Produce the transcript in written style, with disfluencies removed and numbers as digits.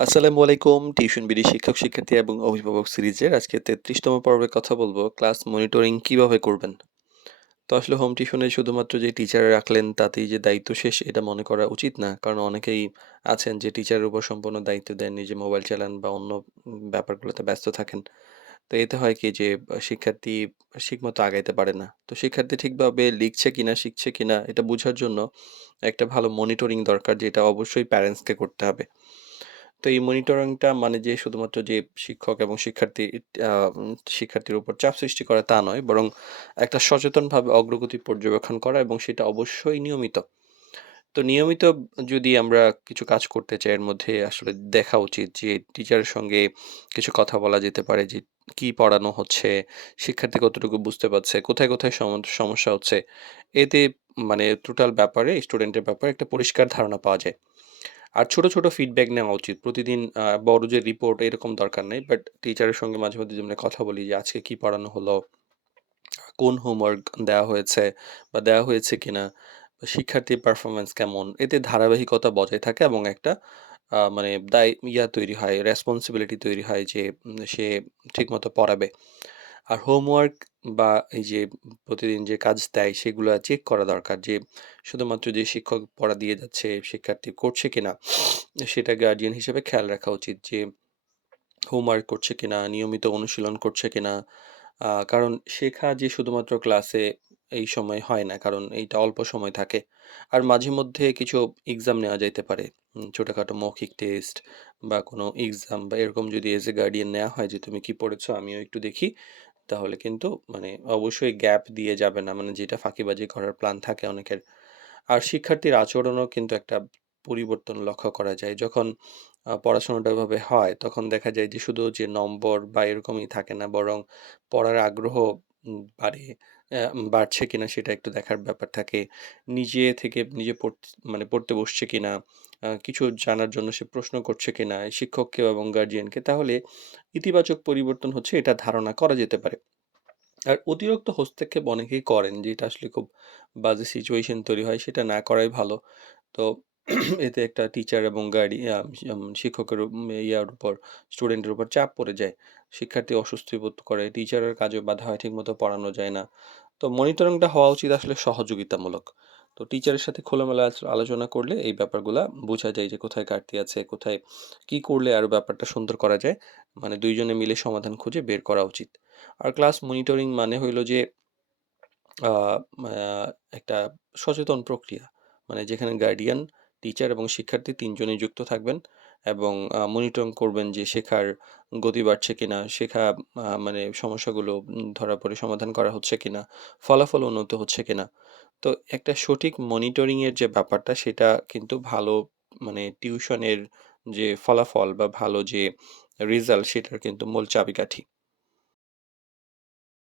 আসসালামু আলাইকুম। Tuition BD শিক্ষক, শিক্ষার্থী এবং অভিভাবক সিরিজের আজকে ৩৩তম পর্বে কথা বলবো ক্লাস মনিটরিং কিভাবে করবেন। তো আসলে হোম টিউশনে শুধুমাত্র যে টিচার রাখলেন তাতেই যে দায়িত্ব শেষ এটা মনে করা উচিত না। কারণ অনেকেই আছেন যে টিচারের উপর সম্পূর্ণ দায়িত্ব দেন, নিজে মোবাইল চালান বা অন্য ব্যাপারগুলোতে ব্যস্ত থাকেন। তো এতে হয় কি যে শিক্ষার্থী ঠিকমতো আগাইতে পারে না। তো শিক্ষার্থী ঠিকভাবে লিখছে কিনা, শিখছে কিনা এটা বোঝার জন্য একটা ভালো মনিটরিং দরকার, যেটা অবশ্যই প্যারেন্টসকে করতে হবে। তো এই মনিটরিংটা মানে যে শুধুমাত্র যে শিক্ষক এবং শিক্ষার্থীর উপর চাপ সৃষ্টি করা তা নয়, বরং একটা সচেতনভাবে অগ্রগতি পর্যবেক্ষণ করা এবং সেটা অবশ্যই নিয়মিত। তো নিয়মিত যদি আমরা কিছু কাজ করতে চাই, এর মধ্যে আসলে দেখা উচিত যে টিচারের সঙ্গে কিছু কথা বলা যেতে পারে যে কি পড়ানো হচ্ছে, শিক্ষার্থী কতটুকু বুঝতে পারছে, কোথায় কোথায় সমস্যা হচ্ছে। এতে মানে টোটাল ব্যাপারে, স্টুডেন্টের ব্যাপারে একটা পরিষ্কার ধারণা পাওয়া যায়। আর ছোট, ছোট ফিডব্যাক নেওয়া উচিত। প্রতিদিন বড় যে রিপোর্ট এরকম দরকার নেই। বাট টিচারের সঙ্গে মাঝে মধ্যে যেমনি কথা বলি যে আজকে কি পড়ানো হলো, কোন হোমওয়ার্ক দেওয়া হয়েছে বা দেওয়া হয়েছে কিনা, বা শিক্ষার্থীর পারফরম্যান্স কেমন। এতে ধারাবাহিকতা বজায় থাকে এবং একটা মানে তৈরি হয়, রেসপনসিবিলিটি তৈরি হয় যে সে ঠিকমতো পড়াবে। আর হোমওয়ার্ক বা এই যে প্রতিদিন যে কাজ দেয় সেগুলা চেক করা দরকার যে শুধুমাত্র যে শিক্ষক পড়া দিয়ে যাচ্ছে শিক্ষার্থী করছে কিনা, সেটা গার্ডিয়ান হিসেবে খেয়াল রাখা উচিত যে হোমওয়ার্ক করছে কিনা, নিয়মিত অনুশীলন করছে কিনা। কারণ শেখা যে শুধুমাত্র ক্লাসে এই সময় হয় না, কারণ এইটা অল্প সময় থাকে। আর মাঝে মধ্যে কিছু এক্সাম নেওয়া যাইতে পারে। ছোটখাটো মৌখিক টেস্ট বা কোনো এক্সাম বা এরকম যদি এজ এ গার্ডিয়ান নেওয়া হয় যে তুমি কি পড়েছো আমিও একটু দেখি, তাহলে কিন্তু মানে অবশ্যই গ্যাপ দিয়ে যাবে না। মানে যেটা ফাঁকিবাজি করার প্ল্যান থাকে অনেকের। আর শিক্ষার্থীর আচরণও কিন্তু একটা পরিবর্তন লক্ষ্য করা যায়। যখন পড়াশোনাটা ওইভাবে হয়, তখন দেখা যায় যে শুধু যে নম্বর বা এরকমই থাকে না, বরং পড়ার আগ্রহ বাড়ছে কিনা সেটা একটু দেখার ব্যাপার থাকে। নিজে থেকে নিজে মানে পড়তে বসছে কিনা, কিছু জানার জন্য সে প্রশ্ন করছে কিনা শিক্ষককে এবং গার্ডিয়ানকে, তাহলে ইতিবাচক পরিবর্তন হচ্ছে এটা ধারণা করা যেতে পারে। আর অতিরিক্ত হস্তক্ষেপ অনেকেই করেন, যেটা আসলে খুব বাজে সিচুয়েশন তৈরি হয়, সেটা না করাই ভালো। তো এতে একটা টিচার এবং শিক্ষকের ইয়ার উপর, স্টুডেন্টের উপর চাপ পড়ে যায়। শিক্ষার্থী অস্বস্তি বোধ করে, টিচারের কাজে বাধা হয়, ঠিকমতো পড়ানো যায় না। তো মনিটরিংটা হওয়া উচিত আসলে সহযোগিতামূলক। তো টিচারের সাথে খোলামেলা আলোচনা করলে এই ব্যাপারগুলা বোঝা যায় যে কোথায় ঘাটতি আছে, কোথায় কি করলে আরো ব্যাপারটা সুন্দর করা যায়। মানে ২ জনে মিলে সমাধান খুঁজে বের করা উচিত। আর ক্লাস মনিটরিং মানে হইল যে আ মা একটা সচেতন প্রক্রিয়া। মানে যেখানে গার্ডিয়ান, টিচার এবং শিক্ষার্থী ৩ জনেই যুক্ত থাকবেন এবং মনিটরিং করবেন যে শেখার গতি বাড়ছে কিনা, শেখা মানে সমস্যাগুলো ধরা পড়ে সমাধান করা হচ্ছে কিনা, ফলাফল উন্নত হচ্ছে কিনা। তো একটা সঠিক মনিটরিং এর যে ব্যাপারটা সেটা কিন্তু ভালো মানে টিউশনের যে ফলাফল বা ভালো যে রেজাল্ট সেটার কিন্তু মূল চাবিকাঠি।